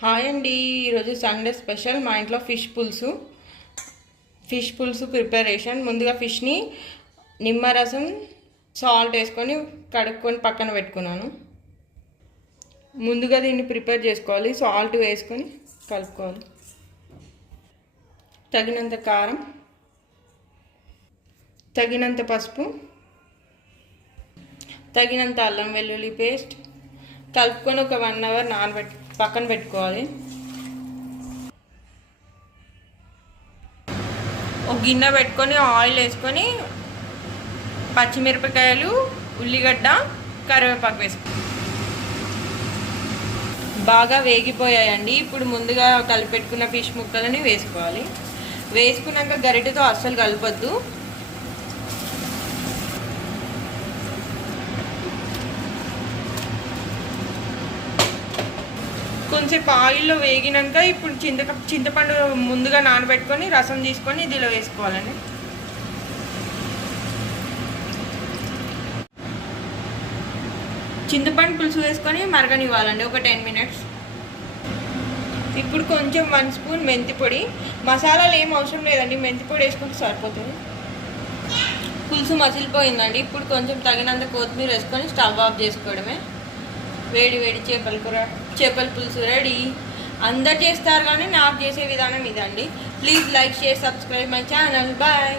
Hi అండి ఈరోజు Sunday special మా ఇంట్లో ఫిష్ పులుసు ఫిష్ పులుసు ప్రిపరేషన్ ముందుగా ఫిష్ని నిమ్మరసం సాల్ట్ వేసుకొని కడుక్కొని పక్కన పెట్టుకున్నాను. ముందుగా దీన్ని ప్రిపేర్ చేసుకోవాలి. సాల్ట్ వేసుకొని కలుపుకోవాలి. తగినంత కారం తగినంత పసుపు తగినంత అల్లం వెల్లుల్లి పేస్ట్ కలుపుకొని ఒక వన్ అవర్ నానబెట్టి పక్కన పెట్టుకోవాలి. ఒక గిన్నె పెట్టుకొని ఆయిల్ వేసుకొని పచ్చిమిరపకాయలు ఉల్లిగడ్డ కరివేపాకు వేసుకో. బాగా వేగిపోయాయండి. ఇప్పుడు ముందుగా కలిపెట్టుకున్న ఫిష్ ముక్కలని వేసుకోవాలి. వేసుకున్నాక గరిటెతో అస్సలు కలపద్దు. కొంచెంసేపు ఆయిల్లో వేగినాక ఇప్పుడు చింత చింతపండు ముందుగా నానబెట్టుకొని రసం తీసుకొని ఇదిలో వేసుకోవాలండి. చింతపండు పులుసు వేసుకొని మరగనివ్వాలండి ఒక టెన్ మినిట్స్. ఇప్పుడు కొంచెం వన్ స్పూన్ మెంతి పొడి. మసాలాలు ఏం అవసరం లేదండి మెంతి పొడి వేసుకుంటే సరిపోతుంది. పులుసు మసిలిపోయిందండి ఇప్పుడు కొంచెం తగినంత కొత్తిమీర వేసుకొని స్టవ్ ఆఫ్ చేసుకోవడమే. వేడి వేడి చేపల కూర చేపల పులుసు రెడీ. అందరు చేస్తారు కానీ నాకు చేసే విధానం ఇదండి. Please like share subscribe my channel bye